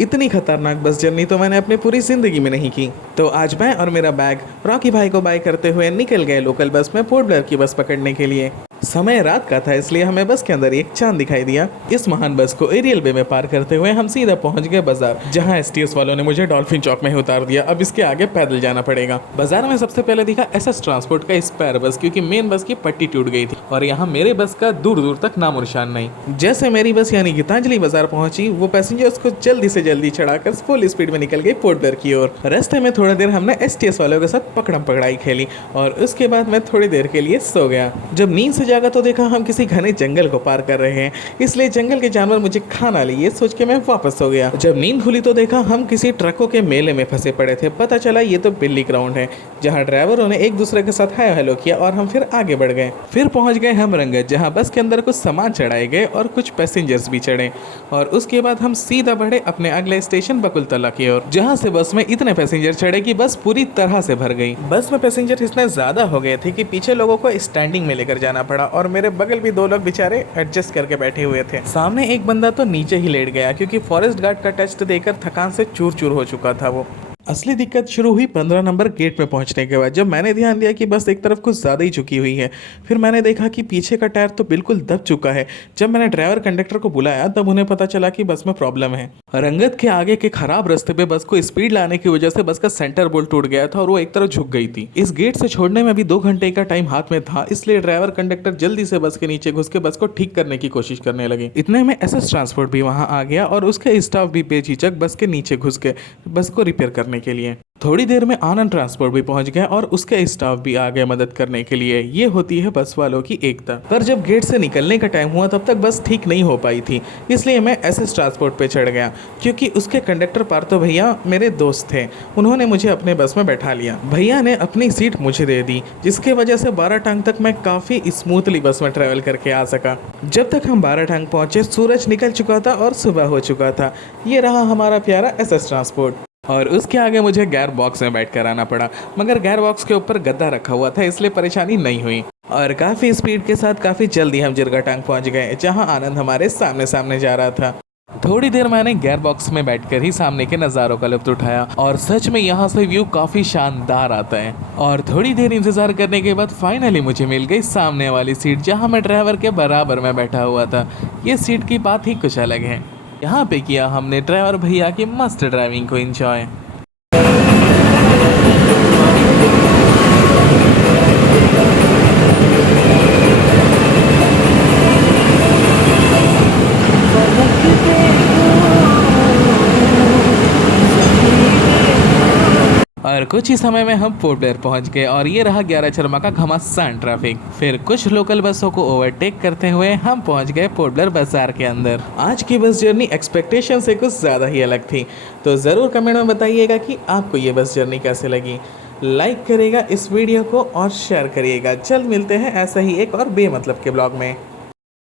इतनी खतरनाक bus journey तो मैंने अपनी पूरी जिंदगी में नहीं की। तो आज मैं और मेरा बैग रॉकी भाई को बाय करते हुए निकल गए लोकल बस में पोर्ट ब्लेयर की बस पकड़ने के लिए। समय रात का था, इसलिए हमें बस के अंदर एक चांद दिखाई दिया। इस महान बस को एरियल वे में पार करते हुए हम सीधा पहुंच गए बाजार, जहां एसटीएस वालों ने मुझे डॉल्फिन चौक में उतार दिया। अब इसके आगे पैदल जाना पड़ेगा। बाजार में सबसे पहले दिखा एसएस ट्रांसपोर्ट का स्पेयर बस, क्योंकि मेन बस की पट्टी टूट गई थी और यहाँ मेरे बस का दूर दूर तक नामो निशान नहीं। जैसे मेरी बस यानी गीतांजलि बाजार पहुंची, वो पैसेंजर्स को जल्दी से जल्दी चढ़ाकर फुल स्पीड में निकल गई पोर्ट ब्लेयर की ओर। रास्ते में थोड़ी देर हमने एसटीएस वालों के साथ पकड़म पकड़ाई खेली और उसके बाद मैं थोड़ी देर के लिए सो गया। जब नींद से जागा तो देखा हम किसी घने जंगल को पार कर रहे हैं, इसलिए जंगल के जानवर मुझे खाना लिए, ये सोच के मैं वापस सो गया। जब नींद खुली तो देखा हम किसी ट्रकों के मेले में फंसे पड़े थे। पता चला ये तो बिल्ली ग्राउंड है, जहाँ ड्राइवरों ने एक दूसरे के साथ हाय हेलो किया और हम फिर आगे बढ़ गए। फिर पहुंच गए हम रंगत, जहाँ बस के अंदर कुछ सामान चढ़ाए गए और कुछ पैसेंजर्स भी चढ़े। और उसके बाद हम सीधा बढ़े अपने अगले स्टेशन बकुलतला की ओर, जहाँ से बस में इतने पैसेंजर चढ़े कि बस पूरी तरह से भर गई। बस में पैसेंजर इतने ज्यादा हो गए थे कि पीछे लोगों को स्टैंडिंग में लेकर जाना पड़ा और मेरे बगल भी दो लोग बेचारे एडजस्ट करके बैठे हुए थे। सामने एक बंदा तो नीचे ही लेट गया, क्योंकि फॉरेस्ट गार्ड का टेस्ट देकर थकान से चूर चूर हो चुका था वो। असली दिक्कत शुरू हुई 15 नंबर गेट में पहुंचने के बाद, जब मैंने ध्यान दिया कि बस एक तरफ कुछ ज़्यादा ही झुकी हुई है। फिर मैंने देखा कि पीछे का टायर तो बिल्कुल दब चुका है। जब मैंने ड्राइवर कंडक्टर को बुलाया तब उन्हें पता चला कि बस में प्रॉब्लम है। रंगत के आगे के खराब रास्ते पे बस को स्पीड लाने की वजह से बस का सेंटर बोल्ट टूट गया था और वो एक तरफ झुक गई थी। इस गेट से छोड़ने में भी 2 घंटे का टाइम हाथ में था, इसलिए ड्राइवर कंडक्टर जल्दी से बस के नीचे घुस के बस को ठीक करने की कोशिश करने लगे। इतने में एसएस ट्रांसपोर्ट भी वहां आ गया और उसके स्टाफ भी बेझिझक बस के नीचे घुस के बस को रिपेयर करने के लिए। थोड़ी देर में आनंद ट्रांसपोर्ट भी पहुंच गया और उसके स्टाफ भी आ गए मदद करने के लिए। ये होती है बस वालों की एकता। पर जब गेट से निकलने का टाइम हुआ तब तक बस ठीक नहीं हो पाई थी, इसलिए मैं एसएस ट्रांसपोर्ट पे चढ़ गया, क्योंकि उसके कंडक्टर पार्थो भैया मेरे दोस्त थे। उन्होंने मुझे अपने बस में बैठा लिया। भैया ने अपनी सीट मुझे दे दी, जिसके वजह से 12 टांग तक मैं काफ़ी स्मूथली बस में ट्रैवल करके आ सका। जब तक हम 12 टांग पहुंचे सूरज निकल चुका था और सुबह हो चुका था। ये रहा हमारा प्यारा एसएस ट्रांसपोर्ट। और उसके आगे मुझे गेयर बॉक्स में बैठ कर आना पड़ा, मगर गेयर बॉक्स के ऊपर गद्दा रखा हुआ था, इसलिए परेशानी नहीं हुई। और काफ़ी स्पीड के साथ काफ़ी जल्दी हम जिरगाटांग पहुंच गए, जहां आनंद हमारे सामने सामने जा रहा था। थोड़ी देर मैंने गेयर बॉक्स में बैठकर ही सामने के नज़ारों का लुत्फ उठाया और सच में यहाँ से व्यू काफ़ी शानदार आता है। और थोड़ी देर इंतज़ार करने के बाद फाइनली मुझे मिल गई सामने वाली सीट, जहाँ मैं ड्राइवर के बराबर में बैठा हुआ था। ये सीट की बात ही कुछ अलग है। यहाँ पे किया हमने ड्राइवर भैया की मस्त ड्राइविंग को एंजॉय। और कुछ ही समय में हम पोर्ट ब्लेयर पहुंच गए और ये रहा 11 चरमा का घमासान ट्रैफिक। फिर कुछ लोकल बसों को ओवरटेक करते हुए हम पहुंच गए पोर्ट ब्लेयर बाजार के अंदर। आज की बस जर्नी एक्सपेक्टेशन से कुछ ज़्यादा ही अलग थी, तो ज़रूर कमेंट में बताइएगा कि आपको ये बस जर्नी कैसे लगी। लाइक करिएगा इस वीडियो को और शेयर करिएगा। जल्द मिलते हैं ऐसा ही एक और बेमतलब के ब्लॉग में।